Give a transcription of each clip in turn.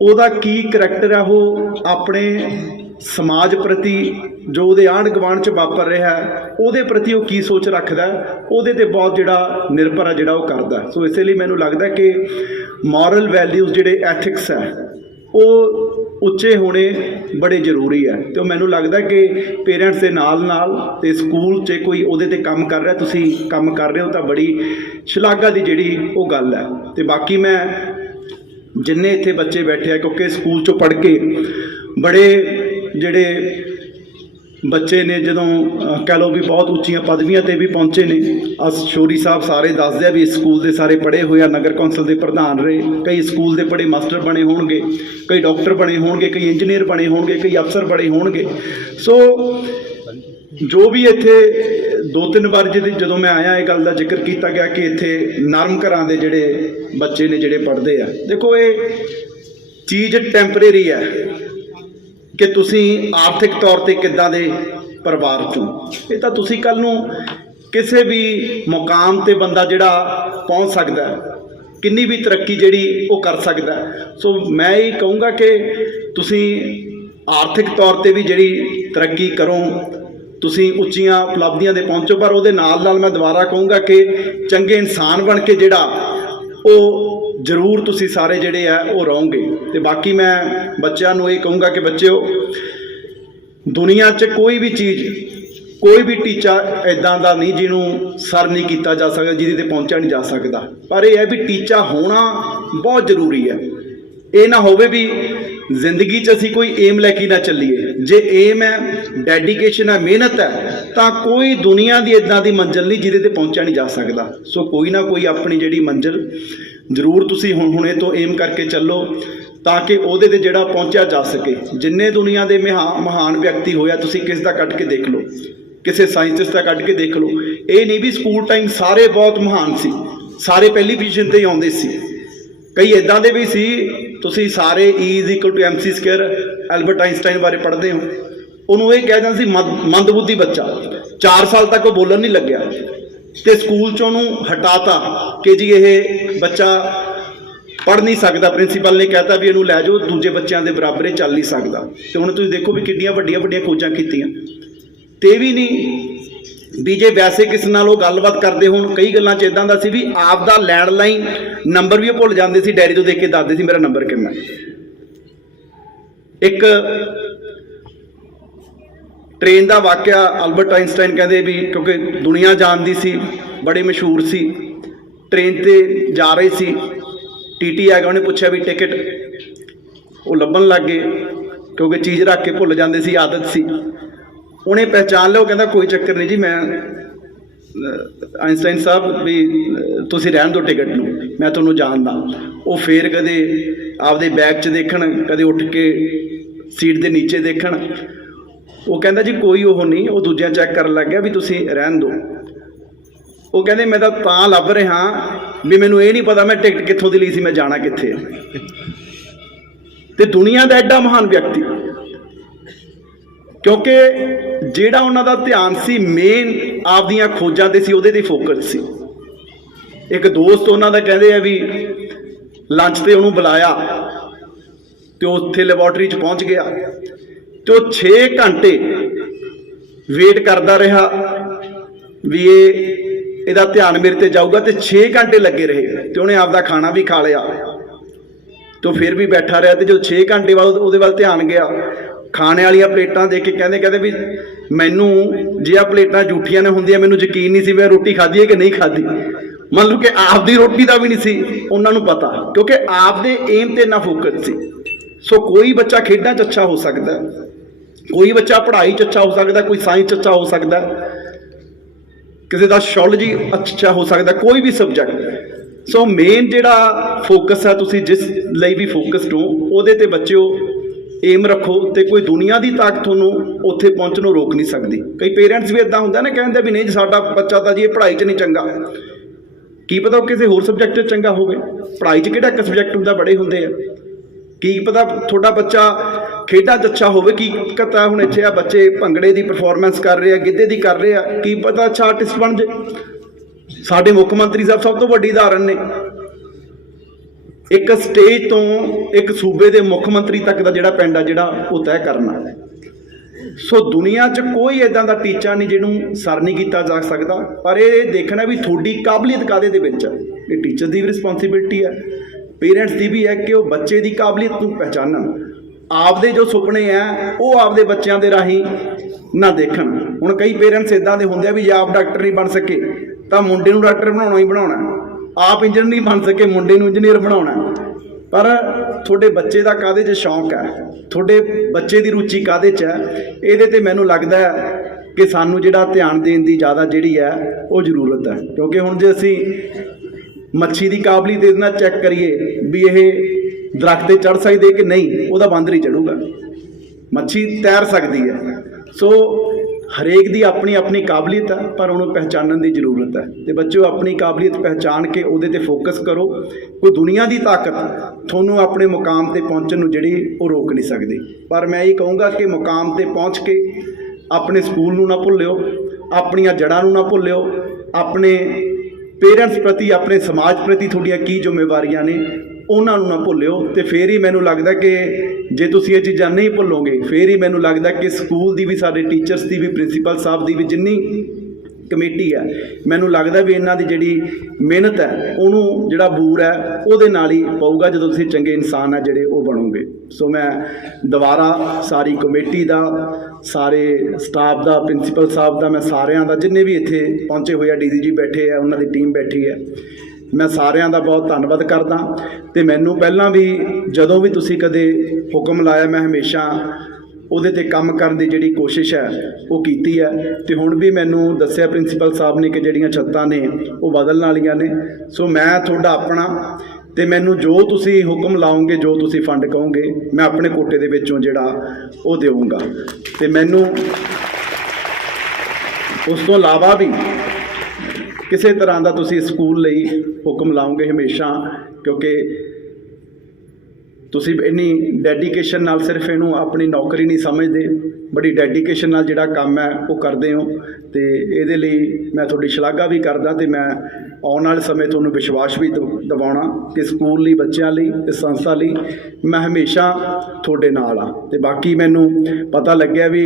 ਉਹਦਾ ਕੀ ਕਰੈਕਟਰ ਹੈ ਉਹ ਆਪਣੇ ਸਮਾਜ ਪ੍ਰਤੀ ਜੋ ਉਹਦੇ ਆਂਢ ਗੁਆਂਢ ਚ ਵਾਪਰ ਰਿਹਾ ਹੈ, ਉਹਦੇ ਪ੍ਰਤੀ ਉਹ ਕੀ ਸੋਚ ਰੱਖਦਾ ਉਹਦੇ ਤੇ ਬਹੁਤ ਜਿਹੜਾ ਨਿਰਭਰ ਆ ਜਿਹੜਾ ਉਹ ਕਰਦਾ ਸੋ ਇਸੇ ਲਈ ਮੈਨੂੰ ਲੱਗਦਾ ਕਿ ਮੋਰਲ ਵੈਲਿਊਜ਼ ਜਿਹੜੇ ਐਥਿਕਸ ਹੈ, ਉਹ ਉੱਚੇ ਹੋਣੇ ਬੜੇ ਜ਼ਰੂਰੀ ਹੈ। ਤੇ ਉਹ ਮੈਨੂੰ ਲੱਗਦਾ ਕਿ ਪੇਰੈਂਟਸ ਦੇ ਨਾਲ ਨਾਲ ਤੇ ਸਕੂਲ 'ਚ ਕੋਈ ਉਹਦੇ ਤੇ ਕੰਮ ਕਰ ਰਿਹਾ, ਤੁਸੀਂ ਕੰਮ ਕਰ ਰਹੇ ਹੋ ਤਾਂ ਬੜੀ ਸ਼ਲਾਘਾ ਦੀ ਜਿਹੜੀ ਉਹ ਗੱਲ ਹੈ। ਤੇ ਬਾਕੀ ਮੈਂ ਜਿੰਨੇ ਇੱਥੇ ਬੱਚੇ ਬੈਠੇ ਆ ਕਿਉਂਕਿ ਸਕੂਲ ਚੋਂ ਪੜ੍ਹ ਕੇ ਬੜੇ ਜਿਹੜੇ ਬੱਚੇ ਨੇ ਜਦੋਂ ਅਹ, ਕਹਿ ਲਓ ਵੀ ਬਹੁਤ ਉੱਚੀਆਂ ਪਦਵੀਆਂ ਤੇ ਵੀ ਪਹੁੰਚੇ ਨੇ ਅਸ ਸ਼ੋਰੀ ਸਾਹਿਬ ਸਾਰੇ ਦੱਸਦੇ ਆ ਵੀ ਇਸ ਸਕੂਲ ਦੇ ਸਾਰੇ ਪੜ੍ਹੇ ਹੋਏ ਆ ਨਗਰ ਕੌਂਸਲ ਦੇ ਪ੍ਰਧਾਨ ਰਹੇ ਕਈ ਸਕੂਲ ਦੇ ਪੜ੍ਹੇ ਮਾਸਟਰ ਬਣੇ ਹੋਣਗੇ ਕਈ ਡਾਕਟਰ ਬਣੇ ਹੋਣਗੇ ਕਈ ਇੰਜੀਨੀਅਰ ਬਣੇ ਹੋਣਗੇ ਕਈ ਅਫਸਰ ਬਣੇ ਹੋਣਗੇ। ਸੋ ਜੋ ਵੀ ਇੱਥੇ ਦੋ ਤਿੰਨ ਵਾਰ ਜਿਹਦੀ ਜਦੋਂ ਮੈਂ ਆਇਆ ਇਹ ਗੱਲ ਦਾ ਜ਼ਿਕਰ ਕੀਤਾ ਗਿਆ ਕਿ ਇੱਥੇ ਨਰਮ ਘਰਾਂ ਦੇ ਜਿਹੜੇ ਬੱਚੇ ਨੇ ਜਿਹੜੇ ਪੜ੍ਹਦੇ ਆ। ਦੇਖੋ ਇਹ ਚੀਜ਼ ਟੈਂਪਰੇਰੀ ਹੈ ਕਿ ਤੁਸੀਂ ਆਰਥਿਕ ਤੌਰ ਤੇ ਕਿੱਦਾਂ ਦੇ ਪਰਿਵਾਰ ਚੋਂ। ਇਹ ਤਾਂ ਤੁਸੀਂ ਕੱਲ ਨੂੰ ਕਿਸੇ ਵੀ ਮੁਕਾਮ ਤੇ ਬੰਦਾ ਜਿਹੜਾ ਪਹੁੰਚ ਸਕਦਾ, ਕਿੰਨੀ ਵੀ ਤਰੱਕੀ ਜਿਹੜੀ ਉਹ ਕਰ ਸਕਦਾ। ਸੋ ਮੈਂ ਇਹ ਕਹੂੰਗਾ ਕਿ ਤੁਸੀਂ ਆਰਥਿਕ ਤੌਰ ਤੇ ਵੀ ਜਿਹੜੀ ਤਰੱਕੀ ਕਰੋ ਤੁਸੀਂ ਉੱਚੀਆਂ ਉਪਲਬਧੀਆਂ ਦੇ ਪਹੁੰਚੋ, ਪਰ ਉਹਦੇ ਨਾਲ ਨਾਲ ਮੈਂ ਦੁਬਾਰਾ ਕਹੂੰਗਾ ਕਿ ਚੰਗੇ ਇਨਸਾਨ ਬਣ ਕੇ ਜਿਹੜਾ ਉਹ ਜ਼ਰੂਰ ਤੁਸੀਂ ਸਾਰੇ ਜਿਹੜੇ ਆ, ਉਹ ਰਹੋਗੇ। ਤੇ ਬਾਕੀ ਮੈਂ ਬੱਚਿਆਂ ਨੂੰ ਇਹ ਕਹੂੰਗਾ ਕਿ ਬੱਚਿਓ, ਦੁਨੀਆ 'ਚ ਕੋਈ ਵੀ ਚੀਜ਼, ਕੋਈ ਵੀ ਟੀਚਾ ਐਦਾਂ ਦਾ ਨਹੀਂ ਜਿਹਨੂੰ ਸਰ ਨਹੀਂ ਕੀਤਾ ਜਾ ਸਕਦਾ, ਜਿਹਦੇ ਤੇ ਪਹੁੰਚਿਆ ਨਹੀਂ ਜਾ ਸਕਦਾ। ਪਰ ਇਹ ਹੈ ਵੀ ਟੀਚਾ ਹੋਣਾ ਬਹੁਤ ਜ਼ਰੂਰੀ ਹੈ। ਇਹ ਨਾ ਹੋਵੇ ਵੀ ਜ਼ਿੰਦਗੀ 'ਚ ਅਸੀਂ ਕੋਈ ਏਮ ਲੈ ਕੇ ਨਾ ਚੱਲੀਏ। ਜੇ ਏਮ ਹੈ ਡੈਡੀਕੇਸ਼ਨ ਹੈ ਮਿਹਨਤ ਹੈ ਤਾਂ ਕੋਈ ਦੁਨੀਆ ਦੀ ਇਦਾਂ ਦੀ ਮੰਜ਼ਿਲ ਨਹੀਂ ਜਿਹਦੇ ਤੇ ਪਹੁੰਚਿਆ ਨਹੀਂ ਜਾ ਸਕਦਾ। ਸੋ ਕੋਈ ਨਾ ਕੋਈ ਆਪਣੀ ਜਿਹੜੀ ਮੰਜ਼ਿਲ ਜ਼ਰੂਰ ਤੁਸੀਂ ਹੁਣ ਹੁਣੇ ਤੋਂ ਏਮ ਕਰਕੇ ਚੱਲੋ ਤਾਂ ਕਿ ਉਹਦੇ ਤੇ ਜਿਹੜਾ ਪਹੁੰਚਿਆ ਜਾ ਸਕੇ। ਜਿੰਨੇ ਦੁਨੀਆ ਦੇ ਮਹਾ- ਮਹਾਨ ਵਿਅਕਤੀ ਹੋਇਆ ਤੁਸੀਂ ਕਿਸ ਦਾ ਕੱਢ ਕੇ ਦੇਖ ਲਓ। ਕਿਸੇ ਸਾਇੰਟਿਸਟ ਦਾ ਕੱਢ ਕੇ ਦੇਖ ਲਓ। ਇਹ ਨਹੀਂ ਵੀ ਸਕੂਲ ਟਾਈਮ ਸਾਰੇ ਬਹੁਤ ਮਹਾਨ ਸੀ। ਸਾਰੇ ਪਹਿਲੀ ਪੋਜੀਸ਼ਨ ਤੇ ਹੀ ਆਉਂਦੇ ਸੀ। ਕਈ ਇਦਾਂ ਦੇ ਵੀ ਸੀ ਤੁਸੀਂ ਸਾਰੇ E mc square Albert Einstein ਬਾਰੇ ਪੜ੍ਹਦੇ ਹੋ। ਉਹਨੂੰ ਇਹ ਕਹਿ ਜਾਂਦਾ ਸੀ, ਮੰਦ- ਮੰਦਬੁੱਧੀ ਬੱਚਾ। 4 ਸਾਲ ਤੱਕ ਉਹ ਬੋਲਣ ਨਹੀਂ ਲੱਗਿਆ। ਤੇ ਸਕੂਲ ਚੋਂ ਉਹਨੂੰ ਹਟਾਤਾ ਕਿ ਜੀ ਇਹ ਬੱਚਾ ਪੜ੍ਹ ਨਹੀਂ ਸਕਦਾ। ਪ੍ਰਿੰਸੀਪਲ ਨੇ ਕਹਿਤਾ ਵੀ ਇਹਨੂੰ ਲੈ ਜਾਓ, ਦੂਜੇ ਬੱਚਿਆਂ ਦੇ ਬਰਾਬਰ ਇਹ ਚੱਲ ਨਹੀਂ ਸਕਦਾ। ਤੇ ਹੁਣ ਤੁਸੀਂ ਦੇਖੋ ਵੀ ਕਿੰਨੀਆਂ ਵੱਡੀਆਂ ਵੱਡੀਆਂ ਖੋਜਾਂ ਕੀਤੀਆਂ। ਤੇ ਵੀ ਨਹੀਂ ਵੀ ਜੇ ਵੈਸੇ ਕਿਸ ਨਾਲ ਉਹ ਗੱਲਬਾਤ ਕਰਦੇ ਹੋਣ, ਕਈ ਗੱਲਾਂ 'ਚ ਇਦਾਂ ਦਾ ਸੀ ਵੀ ਆਪ ਦਾ ਲੈਂਡਲਾਈਨ ਨੰਬਰ ਵੀ ਉਹ ਭੁੱਲ ਜਾਂਦੇ ਸੀ ਡੈਰੀ ਤੋਂ ਦੇਖ ਕੇ ਦੱਸਦੇ ਸੀ ਮੇਰਾ ਨੰਬਰ ਕਿੰਨਾ। ਇੱਕ ਟ੍ਰੇਨ ਦਾ ਵਾਕਿਆ ਅਲਬਰਟ ਆਇਨਸਟਾਈਨ ਕਹਿੰਦੇ ਵੀ ਕਿਉਂਕਿ ਦੁਨੀਆ ਜਾਣਦੀ ਸੀ, ਬੜੇ ਮਸ਼ਹੂਰ ਸੀ ਟ੍ਰੇਨ ਤੇ ਜਾ ਰਹੇ ਸੀ ਟੀਟੀ ਆ ਗਿਆ ਉਹਨੇ ਪੁੱਛਿਆ ਵੀ ਟਿਕਟ ਉਹ ਲੱਭਣ ਲੱਗ ਗਏ, ਕਿਉਂਕਿ ਚੀਜ਼ ਰੱਖ ਕੇ ਭੁੱਲ ਜਾਂਦੇ ਸੀ, ਆਦਤ ਸੀ। ਉਹਨੇ ਪਹਿਚਾਨ ਲਿਆ ਉਹ ਕਹਿੰਦਾ ਕੋਈ ਚੱਕਰ ਨਹੀਂ ਜੀ ਮੈਂ ਅਹ, ਆਇਨਸਟਾਈਨ ਸਾਹਿਬ ਵੀ ਤੁਸੀਂ ਰਹਿਣ ਦਿਓ ਟਿਕਟ ਨੂੰ ਮੈਂ ਤੁਹਾਨੂੰ ਜਾਣਦਾ। ਉਹ ਫੇਰ ਕਦੇ ਆਪਦੇ ਬੈਗ 'ਚ ਦੇਖਣ ਕਦੇ ਉੱਠ ਕੇ ਸੀਟ ਦੇ ਨੀਚੇ ਦੇਖਣ। ਉਹ ਕਹਿੰਦਾ ਜੀ ਕੋਈ ਉਹ ਨਹੀਂ ਉਹ ਦੂਜਿਆਂ ਚੈੱਕ ਕਰਨ ਲੱਗ ਗਿਆ ਵੀ ਤੁਸੀਂ ਰਹਿਣ ਦਿਓ। ਉਹ ਕਹਿੰਦੇ ਮੈਂ ਤਾਂ ਤਾਂ ਲੱਭ ਰਿਹਾ ਵੀ ਮੈਨੂੰ ਇਹ ਨਹੀਂ ਪਤਾ ਮੈਂ ਟਿਕਟ ਕਿੱਥੋਂ ਦੀ ਲਈ ਸੀ ਮੈਂ ਜਾਣਾ ਕਿੱਥੇ ਹੈ ਤੇ ਦੁਨੀਆ ਦਾ ਐਡਾ ਮਹਾਨ ਵਿਅਕਤੀ ਕਿਉਂਕਿ ਜਿਹੜਾ ਉਹਨਾਂ ਦਾ ਧਿਆਨ ਸੀ ਮੇਨ ਆਪਦੀਆਂ ਖੋਜਾਂ ਤੇ ਸੀ, ਉਹਦੇ ਤੇ ਫੋਕਸ ਸੀ। ਇੱਕ ਦੋਸਤ ਉਹਨਾਂ ਦਾ ਕਹਿੰਦੇ ਆ ਵੀ ਲੰਚ ਤੇ ਉਹਨੂੰ ਬੁਲਾਇਆ ਤੇ ਉਹ ਉੱਥੇ ਲੈਬੋਰਟਰੀ 'ਚ ਪਹੁੰਚ ਗਿਆ ਤੇ ਉਹ 6 ਘੰਟੇ ਵੇਟ ਕਰਦਾ ਰਿਹਾ ਵੀ ਇਹ, ਇਹਦਾ ਧਿਆਨ ਮੇਰੇ ਤੇ ਜਾਊਗਾ ਤੇ 6 ਘੰਟੇ ਲੱਗੇ ਰਹੇ ਤੇ ਉਹਨੇ ਆਪਦਾ ਖਾਣਾ ਵੀ ਖਾ ਲਿਆ ਤੇ ਉਹ ਫਿਰ ਵੀ ਬੈਠਾ ਰਿਹਾ ਤੇ ਜਦੋਂ 6 ਘੰਟੇ ਬਾਅਦ ਉਹਦੇ ਵੱਲ ਧਿਆਨ ਗਿਆ ਖਾਣੇ ਵਾਲੀਆਂ ਪਲੇਟਾਂ ਦੇਖ ਕੇ ਕਹਿੰਦੇ ਕਹਿੰਦੇ ਵੀ ਮੈਨੂੰ ਜੇ ਆ ਪਲੇਟਾਂ ਝੂਠੀਆਂ ਨੇ ਹੁੰਦੀਆਂ, ਮੈਨੂੰ ਯਕੀਨ ਨਹੀਂ ਸੀ ਮੈਂ ਰੋਟੀ ਖਾਧੀ ਹੈ ਕਿ ਨਹੀਂ ਖਾਧੀ। ਮੰਨ ਲਓ ਕਿ ਆਪਦੀ ਰੋਟੀ ਦਾ ਵੀ ਨਹੀਂ ਸੀ, ਉਹਨਾਂ ਨੂੰ ਪਤਾ, ਕਿਉਂਕਿ ਆਪ ਦੇ ਏਮ ਤੇ ਨਾ ਫੋਕਸ ਸੀ। ਸੋ ਕੋਈ ਬੱਚਾ ਖੇਡਾਂ 'ਚ ਅੱਛਾ ਹੋ ਸਕਦਾ, ਕੋਈ ਬੱਚਾ ਪੜ੍ਹਾਈ 'ਚ ਅੱਛਾ ਹੋ ਸਕਦਾ, ਕੋਈ ਸਾਇੰਸ 'ਚ ਅੱਛਾ ਹੋ ਸਕਦਾ, ਕਿਸੇ ਦਾ ਸ਼ੋਲੋਜੀ ਅੱਛਾ ਹੋ ਸਕਦਾ, ਕੋਈ ਵੀ ਸਬਜੈਕਟ ਸੋ ਮੇਨ ਜਿਹੜਾ ਫੋਕਸ ਹੈ ਤੁਸੀਂ ਜਿਸ ਲਈ ਵੀ ਫੋਕਸਡ ਹੋ, ਉਹਦੇ ਤੇ ਬੱਚਿਓ ਏਮ ਰੱਖੋ ਤੇ ਕੋਈ ਦੁਨੀਆ ਦੀ ਤਾਕਤ ਤੁਹਾਨੂੰ ਉੱਥੇ ਪਹੁੰਚਣ ਨੂੰ ਰੋਕ ਨਹੀਂ ਸਕਦੀ। ਕਈ ਪੇਰੈਂਟਸ ਵੀ ਇਦਾਂ ਹੁੰਦਾ ਨਾ, ਕਹਿੰਦੇ ਵੀ ਨਹੀਂ ਜੀ ਸਾਡਾ ਬੱਚਾ ਤਾਂ ਜੀ ਇਹ ਪੜ੍ਹਾਈ 'ਚ ਨਹੀਂ ਚੰਗਾ। ਕੀ ਪਤਾ ਉਹ ਕਿਸੇ ਹੋਰ ਸਬਜੈਕਟ 'ਚ ਚੰਗਾ ਹੋਵੇ? ਪੜ੍ਹਾਈ 'ਚ ਕਿਹੜਾ ਇੱਕ ਸਬਜੈਕਟ ਹੁੰਦਾ? ਬੜੇ ਹੁੰਦੇ ਆ। ਕੀ ਪਤਾ ਤੁਹਾਡਾ ਬੱਚਾ ਖੇਡਾਂ 'ਚ ਅੱਛਾ ਹੋਵੇ? ਕੀ ਪਤਾ ਹੁਣ ਇੱਥੇ ਆ ਬੱਚੇ ਭੰਗੜੇ ਦੀ ਪਰਫਾਰਮੈਂਸ ਕਰ ਰਹੇ ਆ, ਗਿੱਧੇ ਦੀ ਕਰ ਰਹੇ ਆ। ਕੀ ਪਤਾ ਅੱਛਾ ਆਰਟਿਸਟ ਬਣ ਜੇ? ਸਾਡੇ ਮੁੱਖ ਮੰਤਰੀ ਸਾਹਿਬ ਸਭ ਤੋਂ ਵੱਡੀ ਉਦਾਹਰਨ ਨੇ। ਇੱਕ ਸਟੇਜ ਤੋਂ ਇੱਕ ਸੂਬੇ ਦੇ ਮੁੱਖ ਮੰਤਰੀ ਤੱਕ ਦਾ ਜਿਹੜਾ ਪਿੰਡ ਆ, ਜਿਹੜਾ ਉਹ ਤੈਅ ਕਰਨਾ ਸੋ ਦੁਨੀਆ 'ਚ ਕੋਈ ਇਦਾਂ ਦਾ ਟੀਚਾ ਨਹੀਂ ਜਿਹਨੂੰ ਸਰ ਨਹੀਂ ਕੀਤਾ ਜਾ ਸਕਦਾ, ਪਰ ਇਹ ਦੇਖਣਾ ਵੀ ਤੁਹਾਡੀ ਕਾਬਲੀਅਤ ਕਾਦੇ ਦੇ ਵਿੱਚ ਹੈ ਇਹ ਟੀਚਰ ਦੀ ਵੀ ਰਿਸਪੌਂਸਿਬਿਲਟੀ ਹੈ ਪੇਰੈਂਟਸ ਦੀ ਵੀ ਹੈ ਕਿ ਉਹ ਬੱਚੇ ਦੀ ਕਾਬਲੀਅਤ ਨੂੰ ਪਹਿਚਾਨਣ। ਆਪਦੇ ਜੋ ਸੁਪਨੇ ਆ, ਉਹ ਆਪਦੇ ਬੱਚਿਆਂ ਦੇ ਰਾਹੀਂ ਨਾ ਦੇਖਣ। ਹੁਣ ਕਈ ਪੇਰੈਂਟਸ ਇਦਾਂ ਦੇ ਹੁੰਦੇ ਆ ਵੀ ਜੇ ਆਪ ਡਾਕਟਰ ਨਹੀਂ ਬਣ ਸਕੇ, ਤਾਂ ਮੁੰਡੇ ਨੂੰ ਡਾਕਟਰ ਬਣਾਉਣਾ ਹੀ ਬਣਾਉਣਾ। ਆਪ ਇੰਜੀਨੀਅਰ ਨਹੀਂ ਬਣ ਸਕੇ, ਮੁੰਡੇ ਨੂੰ ਇੰਜੀਨੀਅਰ ਬਣਾਉਣਾ ਪਰ ਤੁਹਾਡੇ ਬੱਚੇ ਦਾ ਕਾਦੇ 'ਚ ਸ਼ੌਂਕ ਹੈ? ਤੁਹਾਡੇ ਬੱਚੇ ਦੀ ਰੁਚੀ ਕਾਦੇ 'ਚ ਹੈ? ਇਹਦੇ ਤੇ ਮੈਨੂੰ ਲੱਗਦਾ ਹੈ ਕਿ ਸਾਨੂੰ ਜਿਹੜਾ ਧਿਆਨ ਦੇਣ ਦੀ ਜ਼ਿਆਦਾ ਜਿਹੜੀ ਹੈ, ਉਹ ਜ਼ਰੂਰਤ ਹੈ। ਕਿਉਂਕਿ ਹੁਣ ਜੇ ਅਸੀਂ ਮੱਛੀ ਦੀ ਕਾਬਲੀਅਤ ਇਹਦੇ ਨਾਲ ਚੈੱਕ ਕਰੀਏ ਵੀ ਇਹ ਦਰਖਤ ਤੇ ਚੜ ਸਕਦੀ ਹੈ ਕਿ ਨਹੀਂ, ਉਹਦਾ ਬਾਂਦਰ ਹੀ ਚੜੂਗਾ ਮੱਛੀ ਤੈਰ ਸਕਦੀ ਹੈ। ਸੋ ਹਰੇਕ ਦੀ ਆਪਣੀ ਆਪਣੀ ਕਾਬਲੀਅਤ ਹੈ ਪਰ ਉਹਨੂੰ ਪਹਿਚਾਨਣ ਦੀ ਜ਼ਰੂਰਤ ਹੈ ਤੇ ਬੱਚਿਓ, ਆਪਣੀ ਕਾਬਲੀਅਤ ਪਹਿਚਾਨ ਕੇ ਉਹਦੇ ਤੇ ਫੋਕਸ ਕਰੋ। ਕੋਈ ਦੁਨੀਆ ਦੀ ਤਾਕਤ ਤੁਹਾਨੂੰ ਆਪਣੇ ਮੁਕਾਮ ਤੇ ਪਹੁੰਚਣ ਨੂੰ ਜਿਹੜੀ ਉਹ ਰੋਕ ਨਹੀਂ ਸਕਦੀ। ਪਰ ਮੈਂ ਇਹ ਕਹੂੰਗਾ ਕਿ ਮੁਕਾਮ ਤੇ ਪਹੁੰਚ ਕੇ ਆਪਣੇ ਸਕੂਲ ਨੂੰ ਨਾ ਭੁੱਲਿਓ, ਆਪਣੀਆਂ ਜੜ੍ਹਾਂ ਨੂੰ ਨਾ ਭੁੱਲਿਓ, ਆਪਣੇ ਪੇਰੈਂਟਸ ਪ੍ਰਤੀ, ਆਪਣੇ ਸਮਾਜ ਪ੍ਰਤੀ ਤੁਹਾਡੀਆਂ ਕੀ ਜ਼ਿੰਮੇਵਾਰੀਆਂ ਨੇ, ਉਹਨਾਂ ਨੂੰ ਨਾ ਭੁੱਲਿਓ। ਤੇ ਫੇਰ ਹੀ ਮੈਨੂੰ ਲੱਗਦਾ ਕਿ ਜੇ ਤੁਸੀਂ ਇਹ ਚੀਜ਼ਾਂ ਨਹੀਂ ਭੁੱਲੋਗੇ, ਫੇਰ ਹੀ ਮੈਨੂੰ ਲੱਗਦਾ ਕਿ ਸਕੂਲ ਦੀ ਵੀ ਸਾਡੇ ਟੀਚਰਸ ਦੀ ਵੀ ਪ੍ਰਿੰਸੀਪਲ ਸਾਹਿਬ ਦੀ ਵੀ ਜਿੰਨੀ ਕਮੇਟੀ ਹੈ, ਮੈਨੂੰ ਲੱਗਦਾ ਵੀ ਇਹਨਾਂ ਦੀ ਜਿਹੜੀ ਮਿਹਨਤ ਹੈ, ਉਹਨੂੰ ਜਿਹੜਾ ਬੂਰ ਹੈ, ਉਹਦੇ ਨਾਲ ਹੀ ਪਊਗਾ ਜਦੋਂ ਤੁਸੀਂ ਚੰਗੇ ਇਨਸਾਨ ਆ ਜਿਹੜੇ ਉਹ ਬਣੋਗੇ। ਸੋ ਮੈਂ ਦੁਬਾਰਾ ਸਾਰੀ ਕਮੇਟੀ ਦਾ, ਸਾਰੇ ਸਟਾਫ ਦਾ ਪ੍ਰਿੰਸੀਪਲ ਸਾਹਿਬ ਦਾ, ਮੈਂ ਸਾਰਿਆਂ ਦਾ, ਜਿੰਨੇ ਵੀ ਇੱਥੇ ਪਹੁੰਚੇ ਹੋਏ ਆ, ਡੀਜੀਜੀ ਬੈਠੇ ਆ, ਉਹਨਾਂ ਦੀ ਟੀਮ ਬੈਠੀ ਹੈ ਮੈਂ ਸਾਰਿਆਂ ਦਾ ਬਹੁਤ ਧੰਨਵਾਦ ਕਰਦਾ ਤੇ ਮੈਨੂੰ ਪਹਿਲਾਂ ਵੀ ਜਦੋਂ ਵੀ ਤੁਸੀਂ ਕਦੇ ਹੁਕਮ ਲਾਇਆ, ਮੈਂ ਹਮੇਸ਼ਾ ਉਹਦੇ ਤੇ ਕੰਮ ਕਰਨ ਦੀ ਜਿਹੜੀ ਕੋਸ਼ਿਸ਼ ਹੈ, ਉਹ ਕੀਤੀ ਹੈ ਤੇ ਹੁਣ ਵੀ ਮੈਨੂੰ ਦੱਸਿਆ ਪ੍ਰਿੰਸੀਪਲ ਸਾਹਿਬ ਨੇ ਕਿ ਜਿਹੜੀਆਂ ਛੱਤਾਂ ਨੇ, ਉਹ ਬਦਲਣ ਵਾਲੀਆਂ ਨੇ। ਸੋ ਮੈਂ ਤੁਹਾਡਾ ਆਪਣਾ ਤੇ ਮੈਨੂੰ ਜੋ ਤੁਸੀਂ ਹੁਕਮ ਲਾਓਗੇ, ਜੋ ਤੁਸੀਂ ਫੰਡ ਕਹੋਗੇ, ਮੈਂ ਆਪਣੇ ਕੋਟੇ ਦੇ ਵਿੱਚੋਂ ਜਿਹੜਾ ਉਹ ਦੇਵਾਂਗਾ। ਤੇ ਮੈਨੂੰ ਉਸ ਤੋਂ ਇਲਾਵਾ ਵੀ ਕਿਸੇ ਤਰ੍ਹਾਂ ਦਾ ਤੁਸੀਂ ਸਕੂਲ ਲਈ ਹੁਕਮ ਲਾਓਗੇ ਹਮੇਸ਼ਾ? ਕਿਉਂਕਿ ਤੁਸੀਂ ਇੰਨੀ ਡੈਡੀਕੇਸ਼ਨ ਨਾਲ ਸਿਰਫ ਇਹਨੂੰ ਆਪਣੀ ਨੌਕਰੀ ਨਹੀਂ ਸਮਝਦੇ। ਬੜੀ ਡੈਡੀਕੇਸ਼ਨ ਨਾਲ ਜਿਹੜਾ ਕੰਮ ਹੈ ਉਹ ਕਰਦੇ ਹੋ ਤੇ ਇਹਦੇ ਲਈ ਮੈਂ ਤੁਹਾਡੀ ਸ਼ਲਾਘਾ ਵੀ ਕਰਦਾ ਤੇ ਮੈਂ ਆਉਣ ਵਾਲੇ ਸਮੇਂ ਤੁਹਾਨੂੰ ਵਿਸ਼ਵਾਸ ਵੀ ਦਿਵ- ਦਿਵਾਉਣਾ ਕਿ ਸਕੂਲ ਲਈ, ਬੱਚਿਆਂ ਲਈ ਇਸ ਸੰਸਥਾ ਲਈ ਮੈਂ ਹਮੇਸ਼ਾ ਤੁਹਾਡੇ ਨਾਲ ਆ ਤੇ ਬਾਕੀ ਮੈਨੂੰ ਪਤਾ ਲੱਗਿਆ ਵੀ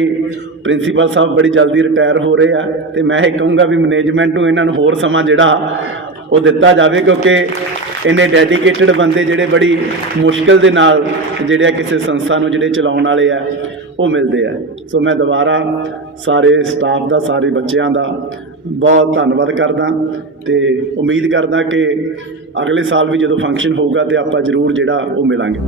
ਪ੍ਰਿੰਸੀਪਲ ਸਾਹਿਬ ਬੜੀ ਜਲਦੀ ਰਿਟਾਇਰ ਹੋ ਰਹੇ ਆ ਤੇ ਮੈਂ ਇਹ ਕਹੂੰਗਾ ਵੀ ਮੈਨੇਜਮੈਂਟ ਨੂੰ ਇਹਨਾਂ ਨੂੰ ਹੋਰ ਸਮਾਂ ਜਿਹੜਾ ਉਹ ਦਿੱਤਾ ਜਾਵੇ ਕਿਉਂਕਿ ਇੰਨੇ ਡੈਡੀਕੇਟਿਡ ਬੰਦੇ ਜਿਹੜੇ ਬੜੀ ਮੁਸ਼ਕਲ ਦੇ ਨਾਲ ਜਿਹੜੇ ਆ ਕਿਸੇ ਸੰਸਥਾ ਨੂੰ ਜਿਹੜੇ ਚਲਾਉਣ ਵਾਲੇ ਆ, ਉਹ ਮਿਲਦੇ ਆ। ਸੋ ਮੈਂ ਦੁਬਾਰਾ ਸਾਰੇ ਸਟਾਫ ਦਾ, ਸਾਰੇ ਬੱਚਿਆਂ ਦਾ ਬਹੁਤ ਧੰਨਵਾਦ ਕਰਦਾ ਤੇ ਉਮੀਦ ਕਰਦਾ ਕਿ ਅਗਲੇ ਸਾਲ ਵੀ ਜਦੋਂ ਫੰਕਸ਼ਨ ਹੋਊਗਾ ਤੇ ਆਪਾਂ ਜ਼ਰੂਰ ਜਿਹੜਾ ਉਹ ਮਿਲਾਂਗੇ।